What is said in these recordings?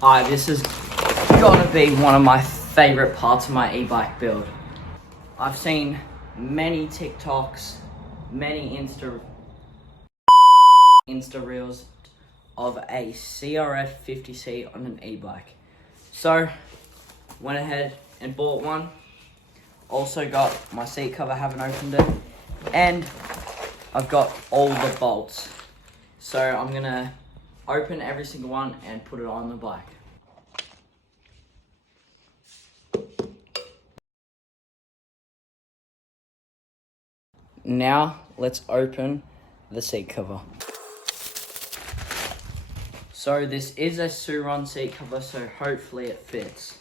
This is gotta be one of my favorite parts of my e-bike build. I've seen many TikToks, many Insta reels of a CRF 50C on an e-bike. So, went ahead and bought one. Also got my seat cover, haven't opened it. And I've got all the bolts. So I'm gonna open every single one and put it on the bike. Now let's open the seat cover. So this is a Suron seat cover, so hopefully it fits.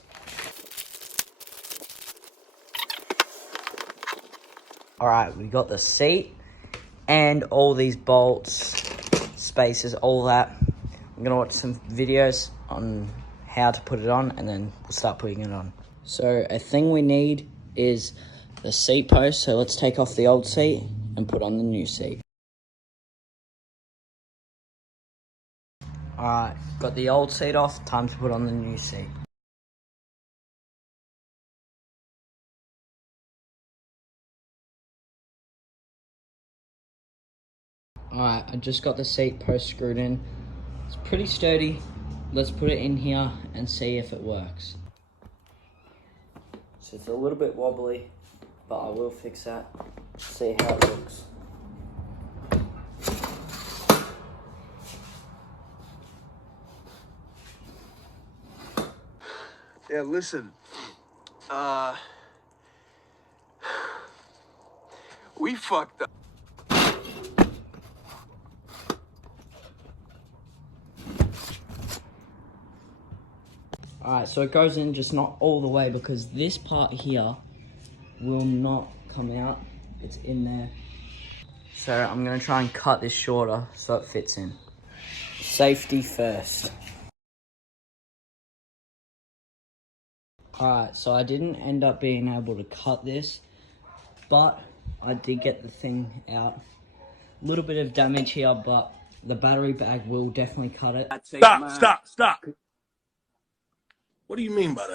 Alright, we got the seat and all these bolts, spaces, all that. I'm gonna watch some videos on how to put it on and then we'll start putting it on. So a thing we need is the seat post, so let's take off the old seat and put on the new seat. Alright, got the old seat off, time to put on the new seat. Alright, I just got the seat post screwed in. It's pretty sturdy. Let's put it in here and see if it works. So it's a little bit wobbly, but I will fix that. See how it looks. Yeah, listen. We fucked up. Alright, so it goes in just not all the way because this part here will not come out. It's in there. So I'm going to try and cut this shorter so it fits in. Safety first. Alright, so I didn't end up being able to cut this, but I did get the thing out. A little bit of damage here, but the battery bag will definitely cut it. Stop. What do you mean by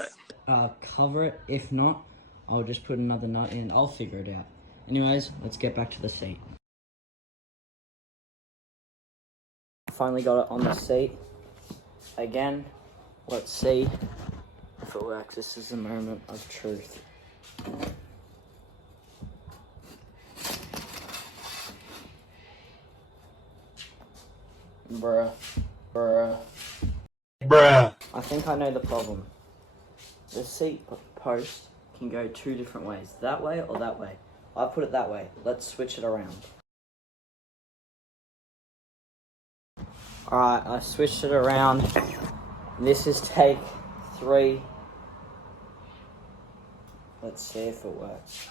that? Cover it. If not, I'll just put another nut in. I'll figure it out. Anyways, let's get back to the seat. Finally got it on the seat. Again, let's see if it works. This is the moment of truth. Bruh. I think I know the problem. The seat post can go two different ways. That way or that way. I put it that way. Let's switch it around. Alright, I switched it around. This is take 3. Let's see if it works.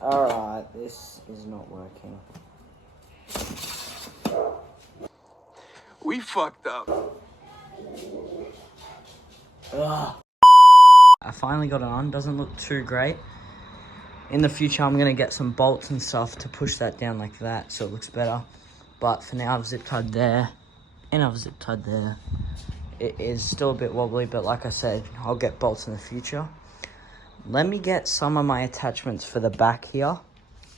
Alright, this is not working. We fucked up. Ugh. I finally got it on. Doesn't look too great. In the future, I'm going to get some bolts and stuff to push that down like that so it looks better. But for now, I've zip tied there and I've zip tied there. It is still a bit wobbly, but like I said, I'll get bolts in the future. Let me get some of my attachments for the back here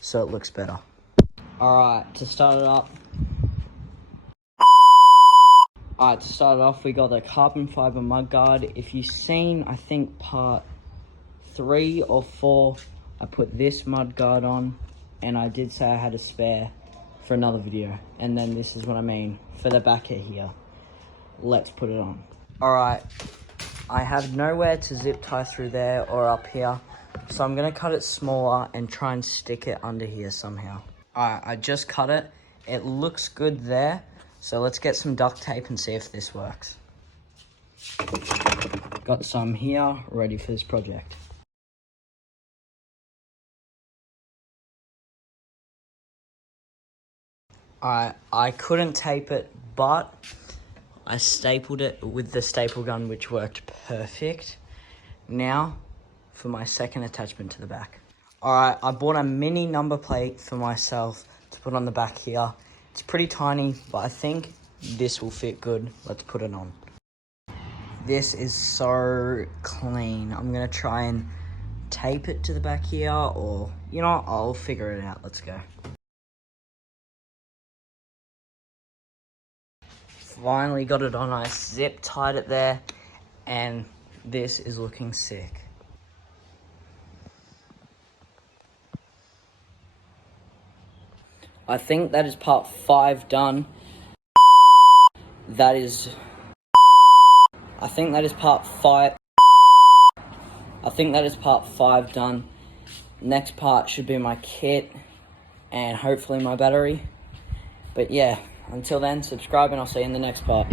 so it looks better. Alright, to start it off, we got the carbon fiber mudguard. If you've seen, I think part 3 or 4, I put this mudguard on, and I did say I had a spare for another video. And then this is what I mean for the back here. Let's put it on. Alright, I have nowhere to zip tie through there or up here, so I'm gonna cut it smaller and try and stick it under here somehow. Alright, I just cut it. It looks good there. So let's get some duct tape and see if this works. Got some here, ready for this project. I couldn't tape it, but I stapled it with the staple gun, which worked perfect. Now, for my second attachment to the back. Alright, I bought a mini number plate for myself to put on the back here. It's pretty tiny, but I think this will fit good. Let's put it on. This is so clean. I'm gonna try and tape it to the back here, or, you know what, I'll figure it out. Let's go. Finally got it on. I zip tied it there, and this is looking sick. I think that is part 5 done. I think that is part 5. I think that is part 5 done. Next part should be my kit and hopefully my battery. But yeah, until then, subscribe and I'll see you in the next part.